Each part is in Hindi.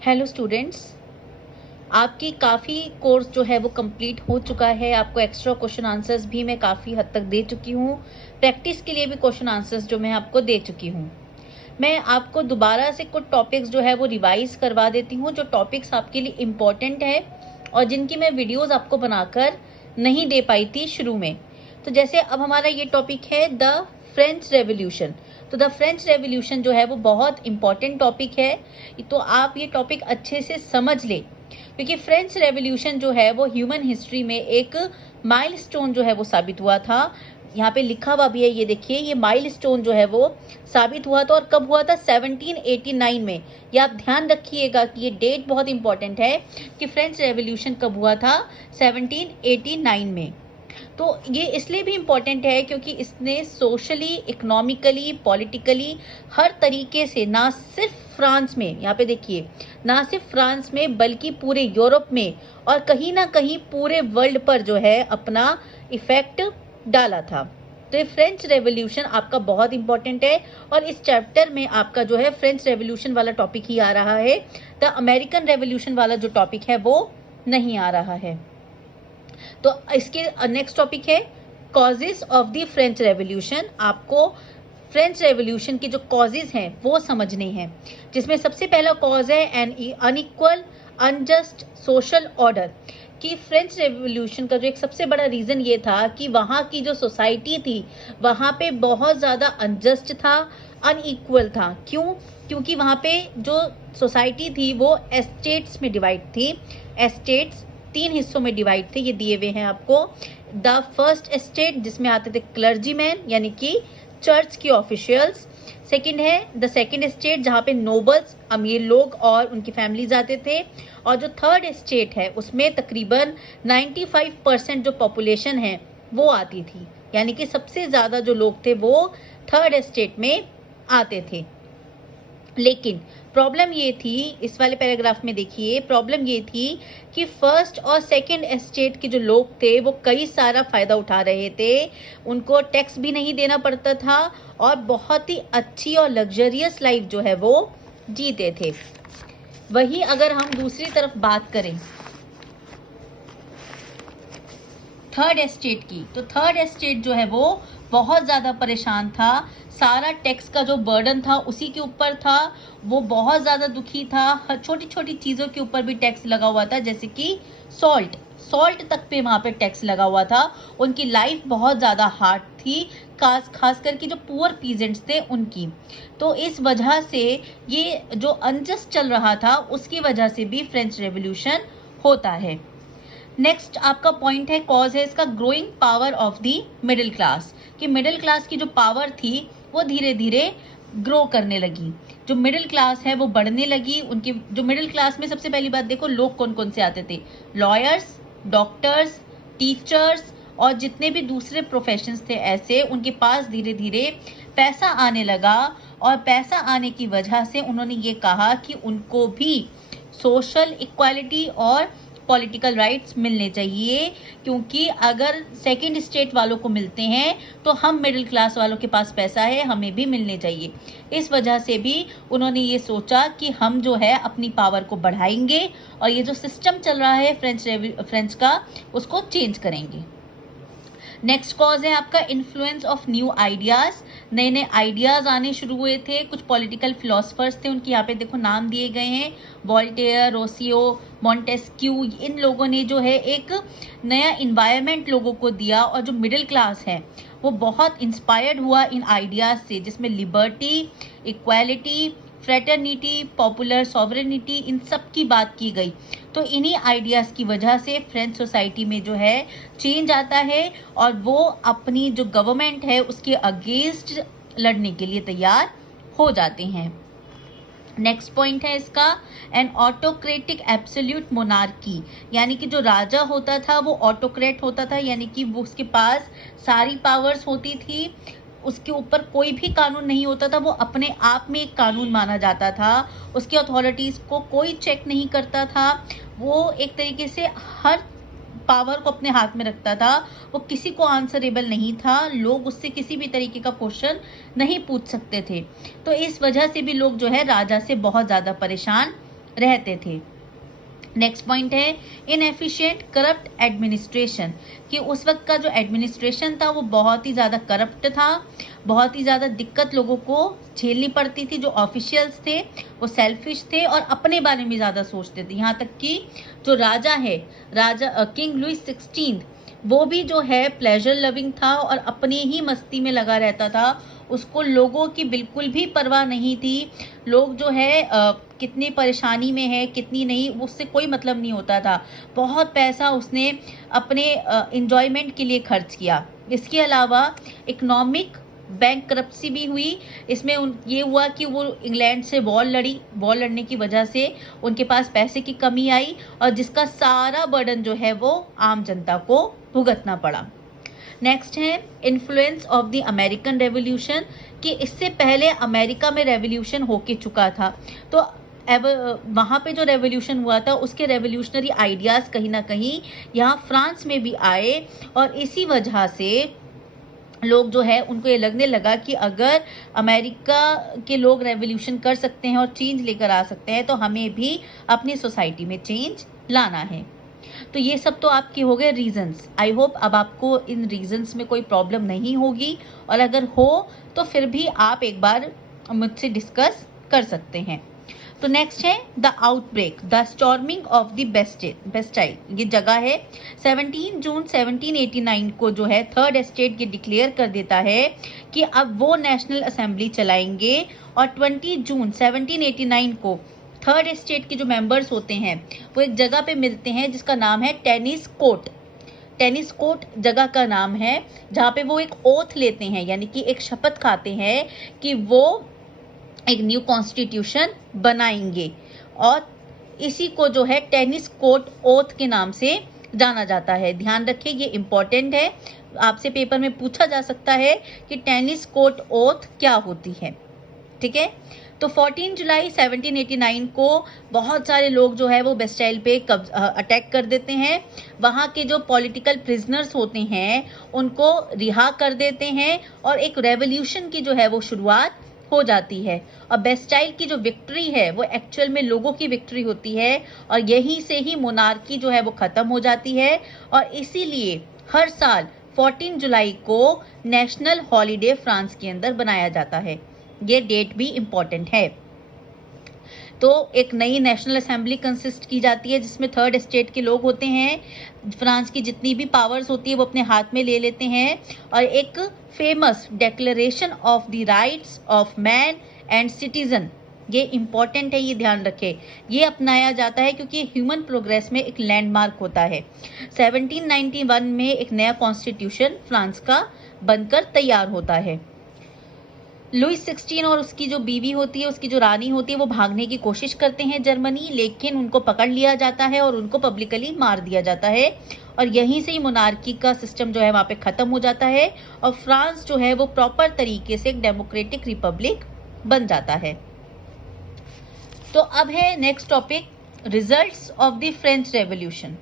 हेलो स्टूडेंट्स, आपकी काफ़ी कोर्स जो है वो कंप्लीट हो चुका है। आपको एक्स्ट्रा क्वेश्चन आंसर्स भी मैं काफ़ी हद तक दे चुकी हूँ। प्रैक्टिस के लिए भी क्वेश्चन आंसर्स जो मैं आपको दे चुकी हूँ। मैं आपको दोबारा से कुछ टॉपिक्स जो है वो रिवाइज करवा देती हूँ, जो टॉपिक्स आपके लिए इम्पॉर्टेंट है और जिनकी मैं वीडियोज़ आपको बनाकर नहीं दे पाई थी शुरू में। तो जैसे अब हमारा ये टॉपिक है द फ्रेंच रेवोल्यूशन। तो द फ्रेंच रेवोल्यूशन जो है वो बहुत इंपॉर्टेंट टॉपिक है, तो आप ये टॉपिक अच्छे से समझ ले, क्योंकि फ्रेंच रेवोल्यूशन जो है वो ह्यूमन हिस्ट्री में एक माइलस्टोन जो है वो साबित हुआ था। यहाँ पे लिखा हुआ भी है, ये देखिए, ये माइलस्टोन जो है वो साबित हुआ था। और कब हुआ था? 1789 में। ये आप ध्यान रखिएगा कि ये डेट बहुत इंपॉर्टेंट है कि फ्रेंच रेवोल्यूशन कब हुआ था, 1789 में। तो ये इसलिए भी इम्पॉर्टेंट है क्योंकि इसने सोशली, इकोनॉमिकली, पॉलिटिकली हर तरीके से ना सिर्फ फ्रांस में, यहाँ पे देखिए, ना सिर्फ फ्रांस में बल्कि पूरे यूरोप में और कहीं ना कहीं पूरे वर्ल्ड पर जो है अपना इफेक्ट डाला था। तो ये फ्रेंच रेवोल्यूशन आपका बहुत इंपॉर्टेंट है और इस चैप्टर में आपका जो है फ्रेंच रेवोल्यूशन वाला टॉपिक ही आ रहा है। द अमेरिकन रेवोल्यूशन वाला जो टॉपिक है वो नहीं आ रहा है। तो इसके नेक्स्ट टॉपिक है causes of the French revolution. आपको फ्रेंच रेवोल्यूशन के जो कॉजेज हैं वो समझने हैं, जिसमें सबसे पहला कॉज है N unequal unjust social order. कि फ्रेंच रेवोल्यूशन का जो एक सबसे बड़ा रीज़न ये था कि वहाँ की जो सोसाइटी थी वहाँ पे बहुत ज़्यादा अनजस्ट था, अनइक्वल था। क्यों? क्योंकि वहाँ पे जो सोसाइटी थी वो एस्टेट्स में डिवाइड थी। एस्टेट्स 3 हिस्सों में डिवाइड थे, ये दिए हुए हैं आपको। द फर्स्ट एस्टेट, जिसमें आते थे क्लर्जीमैन यानी कि चर्च के ऑफिशियल्स। सेकंड है द सेकंड एस्टेट, जहाँ पे नोबल्स, अमीर लोग और उनकी फैमिलीज आते थे। और जो थर्ड एस्टेट है उसमें तकरीबन 95% जो पॉपुलेशन है वो आती थी, यानी कि सबसे ज़्यादा जो लोग थे वो थर्ड एस्टेट में आते थे। लेकिन प्रॉब्लम ये थी, इस वाले पैराग्राफ में देखिए, प्रॉब्लम ये थी कि फर्स्ट और सेकंड एस्टेट के जो लोग थे वो कई सारा फ़ायदा उठा रहे थे। उनको टैक्स भी नहीं देना पड़ता था और बहुत ही अच्छी और लग्जरियस लाइफ जो है वो जीते थे। वहीं अगर हम दूसरी तरफ बात करें थर्ड एस्टेट की, तो थर्ड एस्टेट जो है वो बहुत ज़्यादा परेशान था। सारा टैक्स का जो बर्डन था उसी के ऊपर था। वो बहुत ज़्यादा दुखी था। हर छोटी छोटी चीज़ों के ऊपर भी टैक्स लगा हुआ था, जैसे कि सॉल्ट तक पे वहाँ पे टैक्स लगा हुआ था। उनकी लाइफ बहुत ज़्यादा हार्ड थी, खास करके जो पुअर पीजेंट्स थे उनकी। तो इस वजह से ये जो अनजस्ट चल रहा था उसकी वजह से भी फ्रेंच रेवोल्यूशन होता है। नेक्स्ट आपका पॉइंट है, कॉज है इसका, growing power of the middle class. कि मिडिल क्लास की जो पावर थी वो धीरे धीरे ग्रो करने लगी। जो मिडिल क्लास है वो बढ़ने लगी। उनकी जो मिडिल क्लास में सबसे पहली बात देखो, लोग कौन कौन से आते थे? लॉयर्स, डॉक्टर्स, टीचर्स और जितने भी दूसरे प्रोफेशंस थे ऐसे, उनके पास धीरे धीरे पैसा आने लगा। और पैसा आने की वजह से उन्होंने ये कहा कि उनको भी सोशल इक्वालिटी और पॉलिटिकल राइट्स मिलने चाहिए, क्योंकि अगर सेकंड स्टेट वालों को मिलते हैं तो हम मिडिल क्लास वालों के पास पैसा है, हमें भी मिलने चाहिए। इस वजह से भी उन्होंने ये सोचा कि हम जो है अपनी पावर को बढ़ाएंगे और ये जो सिस्टम चल रहा है फ्रेंच का उसको चेंज करेंगे। नेक्स्ट कॉज है आपका इन्फ्लुएंस ऑफ न्यू आइडियाज। नए नए आइडियाज आने शुरू हुए थे। कुछ पॉलिटिकल फिलोसफर्स थे, उनके यहाँ पे देखो नाम दिए गए हैं, वोल्टेयर, रोसियो, मॉन्टेस्क्यू। इन लोगों ने जो है एक नया इन्वायरमेंट लोगों को दिया और जो मिडिल क्लास है वो बहुत इंस्पायर्ड हुआ इन आइडियाज से, जिसमें liberty, equality, fraternity, popular sovereignty, इन सब की बात की गई। तो इन्हीं आइडियाज़ की वजह से फ्रेंच सोसाइटी में जो है चेंज आता है और वो अपनी जो गवर्नमेंट है उसके अगेंस्ट लड़ने के लिए तैयार हो जाते हैं। नेक्स्ट पॉइंट है इसका, एन ऑटोक्रेटिक एब्सोल्यूट मोनार्की। यानी कि जो राजा होता था वो ऑटोक्रेट होता था, यानी कि वो उसके पास सारी पावर्स होती थी, उसके ऊपर कोई भी कानून नहीं होता था, वो अपने आप में एक कानून माना जाता था। उसकी अथॉरिटीज़ को कोई चेक नहीं करता था। वो एक तरीके से हर पावर को अपने हाथ में रखता था। वो किसी को आंसरेबल नहीं था। लोग उससे किसी भी तरीके का क्वेश्चन नहीं पूछ सकते थे। तो इस वजह से भी लोग जो है राजा से बहुत ज़्यादा परेशान रहते थे। नेक्स्ट पॉइंट है इनएफिशिएंट करप्ट एडमिनिस्ट्रेशन, कि उस वक्त का जो एडमिनिस्ट्रेशन था वो बहुत ही ज़्यादा करप्ट था, बहुत ही ज़्यादा दिक्कत लोगों को झेलनी पड़ती थी। जो ऑफिशियल्स थे वो सेल्फिश थे और अपने बारे में ज़्यादा सोचते थे। यहाँ तक कि जो राजा है, राजा किंग लुइस 16 वो भी जो है प्लेजर लविंग था और अपनी ही मस्ती में लगा रहता था। उसको लोगों की बिल्कुल भी परवाह नहीं थी। लोग जो है कितनी परेशानी में है कितनी नहीं, उससे कोई मतलब नहीं होता था। बहुत पैसा उसने अपने एंजॉयमेंट के लिए खर्च किया। इसके अलावा इकोनॉमिक बैंक करप्सी भी हुई। इसमें ये हुआ कि वो इंग्लैंड से वॉर लड़ने की वजह से उनके पास पैसे की कमी आई और जिसका सारा बर्डन जो है वो आम जनता को भुगतना पड़ा। नेक्स्ट है influence of the American revolution, कि इससे पहले अमेरिका में रेवोल्यूशन होके चुका था, तो वहाँ पे जो रेवोल्यूशन हुआ था उसके रेवोल्यूशनरी आइडियाज़ कहीं ना कहीं यहाँ फ्रांस में भी आए और इसी वजह से लोग जो है उनको ये लगने लगा कि अगर अमेरिका के लोग रेवोल्यूशन कर सकते हैं और चेंज लेकर आ सकते हैं तो हमें भी अपनी सोसाइटी में चेंज लाना है। तो ये सब तो आपके हो गए रीजंस। आई होप अब आपको इन रीजंस में कोई प्रॉब्लम नहीं होगी, और अगर हो तो फिर भी आप एक बार मुझसे डिस्कस कर सकते हैं। तो नेक्स्ट है the outbreak, the storming of the Bastille. ये जगह है 17 जून 1789 को जो है थर्ड एस्टेट ये डिक्लेयर कर देता है कि अब वो नेशनल असेंबली चलाएंगे, और 20 जून 1789 को थर्ड एस्टेट के जो मेंबर्स होते हैं वो एक जगह पे मिलते हैं जिसका नाम है टेनिस कोर्ट। टेनिस कोर्ट जगह का नाम है जहाँ पे वो एक ओथ लेते हैं, यानी कि एक शपथ खाते हैं कि वो एक न्यू कॉन्स्टिट्यूशन बनाएंगे, और इसी को जो है टेनिस कोर्ट ओथ के नाम से जाना जाता है। ध्यान रखिए ये इम्पोर्टेंट है, आपसे पेपर में पूछा जा सकता है कि टेनिस कोर्ट ओथ क्या होती है। ठीक है, तो 14 जुलाई 1789 को बहुत सारे लोग जो है वो बेस्टाइल पे अटैक कर देते हैं। वहाँ के जो पॉलिटिकल प्रिजनर्स होते हैं उनको रिहा कर देते हैं और एक रेवोल्यूशन की जो है वो शुरुआत हो जाती है। और बेस्टाइल की जो विक्ट्री है वो एक्चुअल में लोगों की विक्ट्री होती है, और यहीं से ही मोनार्की जो है वो खत्म हो जाती है। और इसीलिए हर साल 14 जुलाई को नेशनल हॉलीडे फ्रांस के अंदर बनाया जाता है। ये डेट भी इम्पॉर्टेंट है। तो एक नई नेशनल असेंबली कंसिस्ट की जाती है जिसमें थर्ड एस्टेट के लोग होते हैं। फ्रांस की जितनी भी पावर्स होती है वो अपने हाथ में ले लेते हैं, और एक famous declaration of the rights of man and citizen, ये इम्पॉर्टेंट है, ये ध्यान रखें, ये अपनाया जाता है क्योंकि ह्यूमन प्रोग्रेस में एक लैंडमार्क होता है। 1791 में एक नया कॉन्स्टिट्यूशन फ्रांस का बनकर तैयार होता है। लुइस 16 और उसकी जो बीवी होती है, उसकी जो रानी होती है, वो भागने की कोशिश करते हैं जर्मनी, लेकिन उनको पकड़ लिया जाता है और उनको पब्लिकली मार दिया जाता है, और यहीं से ही मोनार्की का सिस्टम जो है वहाँ पे ख़त्म हो जाता है और फ्रांस जो है वो प्रॉपर तरीके से एक डेमोक्रेटिक रिपब्लिक बन जाता है। तो अब है next topic, results of the French revolution.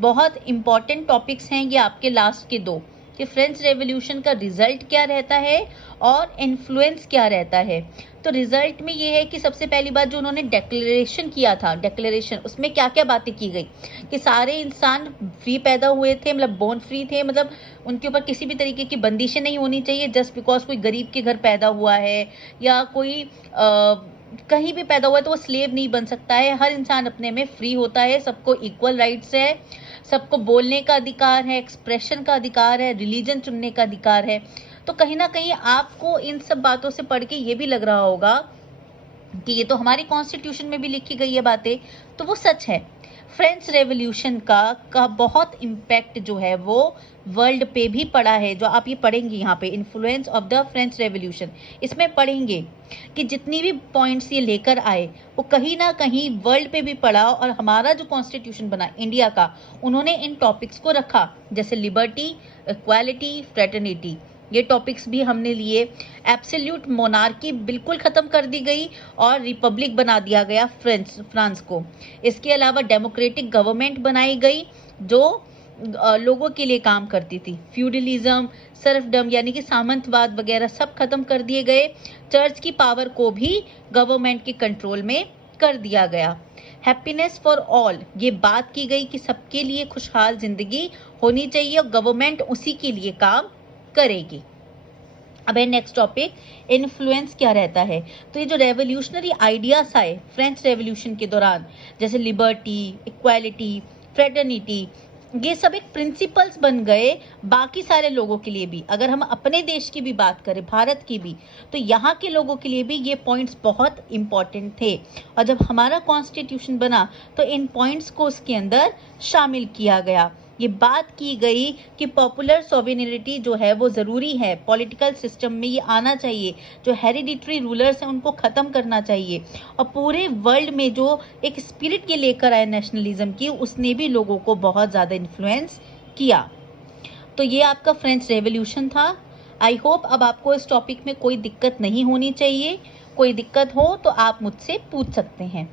बहुत इंपॉर्टेंट टॉपिक्स हैं ये आपके लास्ट के दो, कि फ्रेंच रेवोल्यूशन का रिजल्ट क्या रहता है और इन्फ्लुएंस क्या रहता है। तो रिजल्ट में ये है कि सबसे पहली बात जो उन्होंने डेक्लेरेशन किया था, डेक्लेरेशन उसमें क्या क्या बातें की गई कि सारे इंसान फ्री पैदा हुए थे, मतलब बोर्न फ्री थे, मतलब उनके ऊपर किसी भी तरीके की बंदिशें नहीं होनी चाहिए जस्ट बिकॉज कोई गरीब के घर पैदा हुआ है या कोई कहीं भी पैदा हुआ है तो वो स्लेव नहीं बन सकता है। हर इंसान अपने में फ्री होता है, सबको इक्वल राइट्स है, सबको बोलने का अधिकार है, एक्सप्रेशन का अधिकार है, रिलीजन चुनने का अधिकार है। तो कहीं ना कहीं आपको इन सब बातों से पढ़ के ये भी लग रहा होगा कि ये तो हमारे कॉन्स्टिट्यूशन में भी लिखी गई है बातें, तो वो सच है। फ्रेंच रेवोल्यूशन का बहुत इम्पैक्ट जो है वो वर्ल्ड पे भी पड़ा है। जो आप ये पढ़ेंगे यहाँ पे influence of the French revolution, इसमें पढ़ेंगे कि जितनी भी पॉइंट्स ये लेकर आए वो कहीं ना कहीं वर्ल्ड पे भी पड़ा, और हमारा जो कॉन्स्टिट्यूशन बना इंडिया का, उन्होंने इन टॉपिक्स को रखा, जैसे लिबर्टी, इक्वालिटी, फ्रेटर्निटी, ये टॉपिक्स भी हमने लिए। एब्सोल्यूट मोनार्की बिल्कुल ख़त्म कर दी गई और रिपब्लिक बना दिया गया फ्रांस को। इसके अलावा डेमोक्रेटिक गवर्नमेंट बनाई गई जो लोगों के लिए काम करती थी। फ्यूडलिज्म, सर्फडम यानी कि सामंतवाद वगैरह सब खत्म कर दिए गए। चर्च की पावर को भी गवर्नमेंट के कंट्रोल में कर दिया गया। हैप्पीनेस फॉर ऑल, ये बात की गई कि सबके लिए खुशहाल जिंदगी होनी चाहिए और गवर्नमेंट उसी के लिए काम करेगी। अब है नेक्स्ट टॉपिक, इन्फ्लुएंस क्या रहता है। तो ये जो रेवोल्यूशनरी आइडियाज आए फ्रेंच रेवोल्यूशन के दौरान, जैसे लिबर्टी, इक्वालिटी, फ्रेटर्निटी, ये सब एक प्रिंसिपल्स बन गए बाकी सारे लोगों के लिए भी। अगर हम अपने देश की भी बात करें, भारत की भी, तो यहाँ के लोगों के लिए भी ये पॉइंट्स बहुत इंपॉर्टेंट थे। और जब हमारा कॉन्स्टिट्यूशन बना तो इन पॉइंट्स को उसके अंदर शामिल किया गया। ये बात की गई कि पॉपुलर सोवेनिटी जो है वो ज़रूरी है, पॉलिटिकल सिस्टम में ये आना चाहिए। जो हेरिडिटरी रूलर्स हैं उनको ख़त्म करना चाहिए। और पूरे वर्ल्ड में जो एक स्पिरिट ये लेकर आए नेशनलिज्म की, उसने भी लोगों को बहुत ज़्यादा इन्फ्लुएंस किया। तो ये आपका फ्रेंच रेवोल्यूशन था। आई होप अब आपको इस टॉपिक में कोई दिक्कत नहीं होनी चाहिए। कोई दिक्कत हो तो आप मुझसे पूछ सकते हैं।